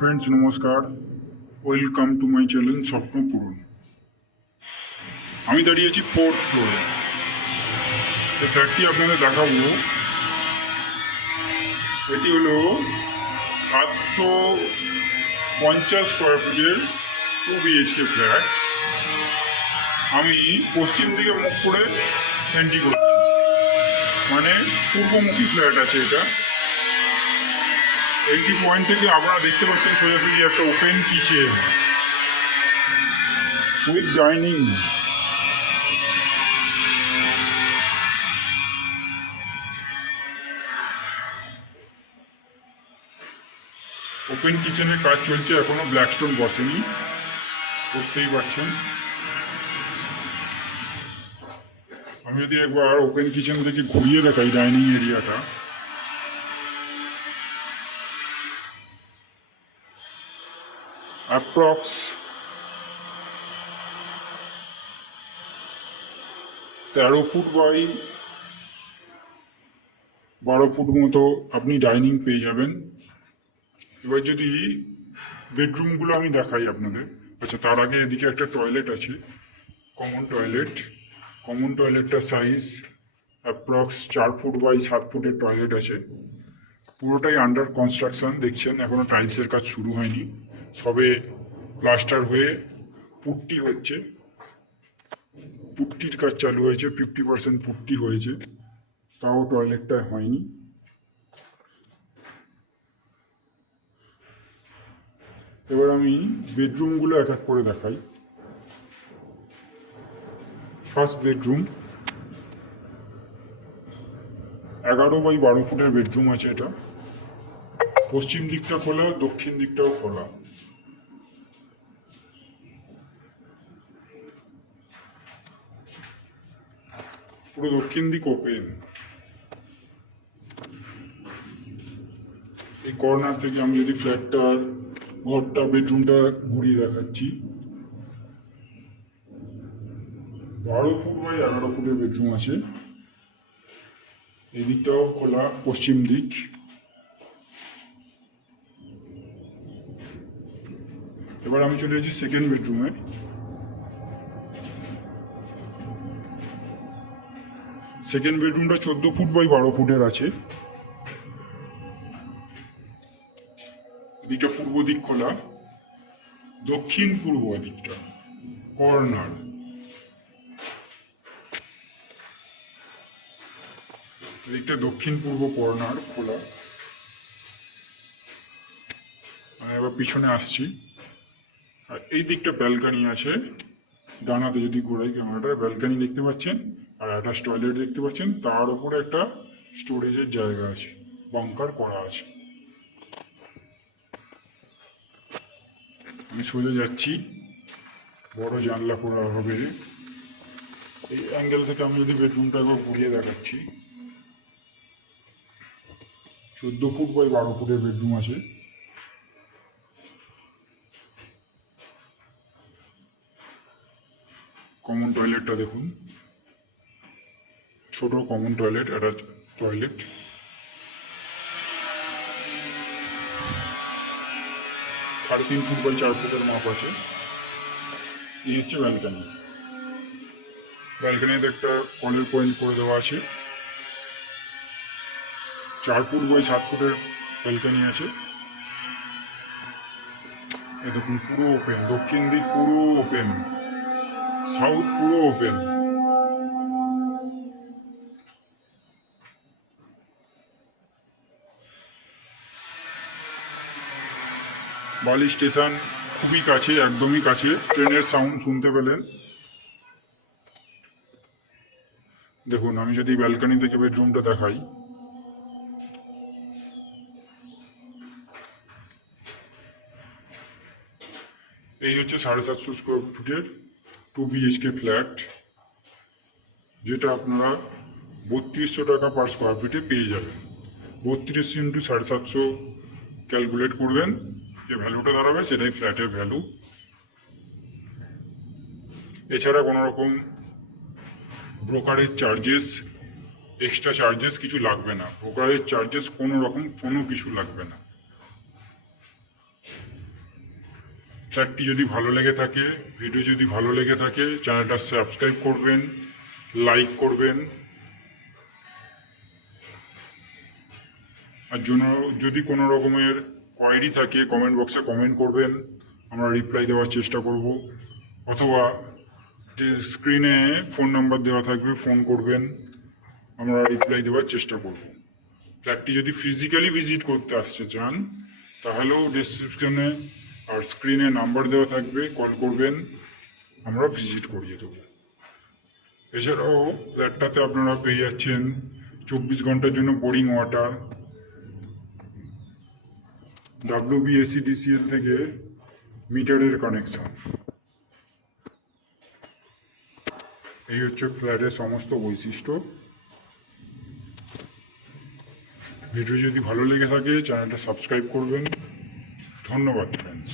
Friends নমস্কার, welcome to my channel স্বপ্ন পূরণ। আমি দাঁড়িয়েছি ফোর্থ ফ্লোরে। এই ফ্ল্যাটটি আপনাদের দেখাবো। এটি হলো 750 স্কোয়ার ফিটের 2 BHK ফ্ল্যাট। আমি পশ্চিম দিকে মুখ করে এন্ট্রি করছি, মানে পূর্বমুখী ফ্ল্যাট আছে এটা। এন্ট্রি পয়েন্ট থেকে আপনারা দেখতে পাচ্ছেন সোজাসুজি একটা open kitchen with dining. Open কিচেনের কাজ চলছে, এখনো ব্ল্যাকস্টোন বসেনি, বুঝতেই পারছেন। আমি যদি একবার ওপেন কিচেন থেকে ঘুরিয়ে দেখাই ডাইনিং এরিয়াটা, অ্যাপ্রক্স 13 ফুট বাই 12 ফুট মতো আপনি ডাইনিং পেয়ে যাবেন। এবার যদি বেডরুমগুলো আমি দেখাই আপনাদের। আচ্ছা, তার আগে এদিকে একটা টয়লেট আছে, কমন টয়লেট। কমন টয়লেটটার সাইজ অ্যাপ্রক্স 4 ফুট বাই 7 ফুটের টয়লেট আছে। পুরোটাই আন্ডার কনস্ট্রাকশন, দেখছেন এখনো টাইলসের কাজ শুরু হয়নি, সবে প্লাস্টার হয়ে পুট্টি হচ্ছে। পুট্টির কাজ চালু হয়েছে, 50% পুট্টি হয়েছে, তাও টয়লেটটা হয়নি। এবার আমি বেডরুমগুলো এক এক করে দেখাই। ফার্স্ট বেডরুম 11 বাই 12 ফুটের বেডরুম আছে এটা। পশ্চিম দিকটা খোলা, দক্ষিণ দিকটাও খোলা। পুরো দক্ষিণ দিক ওপেন। এই কর্নার থেকে আমি যদি ফ্ল্যাটটার ঘরটা বেডরুমটা ঘুরিয়ে দেখাচ্ছি, 12 ফুট বাই 11 ফুটের বেডরুম আছে। এই দিকটাও খোলা, পশ্চিম দিক। এবার আমি চলে যাচ্ছি সেকেন্ড বেডরুমে। সেকেন্ড বেডরুমটা 14 ফুট বাই 12 ফুটের আছে। এদিকটা পূর্ব দিক খোলা, দক্ষিণ পূর্ব দিকটা কর্নার। এদিকটা দক্ষিণ পূর্ব কর্নার খোলা। আমি এবার পিছনে আসছি, আর এই দিকটা ব্যালকানি আছে। ডানাতে যদি ঘোরাই ক্যামেরাটা, ব্যালকানি দেখতে পাচ্ছেন, আর একটা টয়লেট দেখতে পাচ্ছেন, তার উপরে একটা স্টোরেজের জায়গা আছে, বাঙ্কার করা আছে। আমি সোজা যাচ্ছি, বড় জানলা করা হবে। এই অ্যাঙ্গেল থেকে আমি যদি বেডরুমটা একবার ঘুরিয়ে দেখাচ্ছি, 14 ফুট বাই 12 ফুটের বেডরুম আছে। কমন টয়লেটটা দেখুন, ছোট কমন টয়লেট, একটা টয়লেট। সাড়ে 3 ফুট বাই 4 ফুটের মাপ আছে। এই হচ্ছে ব্যালকানি। ব্যালকানিতে একটা কলের পয়েন্ট করে দেওয়া আছে। 4 ফুট বাই 7 ফুটের ব্যালকানি আছে। এ দেখুন, পুরো ওপেন, দক্ষিণ দিক পুরো ওপেন, সাউথ পুরো ওপেন। বালি স্টেশন খুবই কাছে, একদমই কাছে, ট্রেনের সাউন্ড শুনতে পেলেন। দেখুন, আমি যদি ব্যালকানি থেকে বেডরুমটা দেখাই, এই হচ্ছে 750 স্কোয়ার ফুটের 2 BHK ফ্ল্যাট, যেটা আপনারা 3200 টাকা পার স্কোয়ার ফিটে পেয়ে যাবেন। 32 ইন্টু 750 ক্যালকুলেট করবেন, যে ভ্যালুটা দাঁড়াবে সেটাই ফ্ল্যাটের ভ্যালু। এছাড়া কোনো রকম ব্রোকারেজ চার্জেস, এক্সট্রা চার্জেস কিছু লাগবে না। ব্রোকারেজ চার্জেস কোনো রকম কোনো কিছু লাগবে না। ফ্ল্যাটটি যদি ভালো লেগে থাকে, ভিডিও যদি ভালো লেগে থাকে, চ্যানেলটা সাবস্ক্রাইব করবেন, লাইক করবেন। আর যদি কোনো রকমের কোয়ারি থাকে কমেন্ট বক্সে কমেন্ট করবেন, আমরা রিপ্লাই দেওয়ার চেষ্টা করব। অথবা যে স্ক্রিনে ফোন নাম্বার দেওয়া থাকবে, ফোন করবেন, আমরা রিপ্লাই দেওয়ার চেষ্টা করব। ফ্ল্যাটটি যদি ফিজিক্যালি ভিজিট করতে আসতে চান, তাহলেও ডেসক্রিপশনে আর স্ক্রিনে নাম্বার দেওয়া থাকবে, কল করবেন, আমরা ভিজিট করিয়ে দেবো। এছাড়াও ফ্ল্যাটটাতে আপনারা পেয়ে যাচ্ছেন 24 ঘন্টার জন্য বোরিং ওয়াটার, WBSEDCL থেকে মিটারের কানেকশন। এই হচ্ছে ফ্ল্যাটের সমস্ত বৈশিষ্ট্য। ভিডিও যদি ভালো লেগে থাকে চ্যানেলটা সাবস্ক্রাইব করবেন। ধন্যবাদ ফ্রেন্ডস।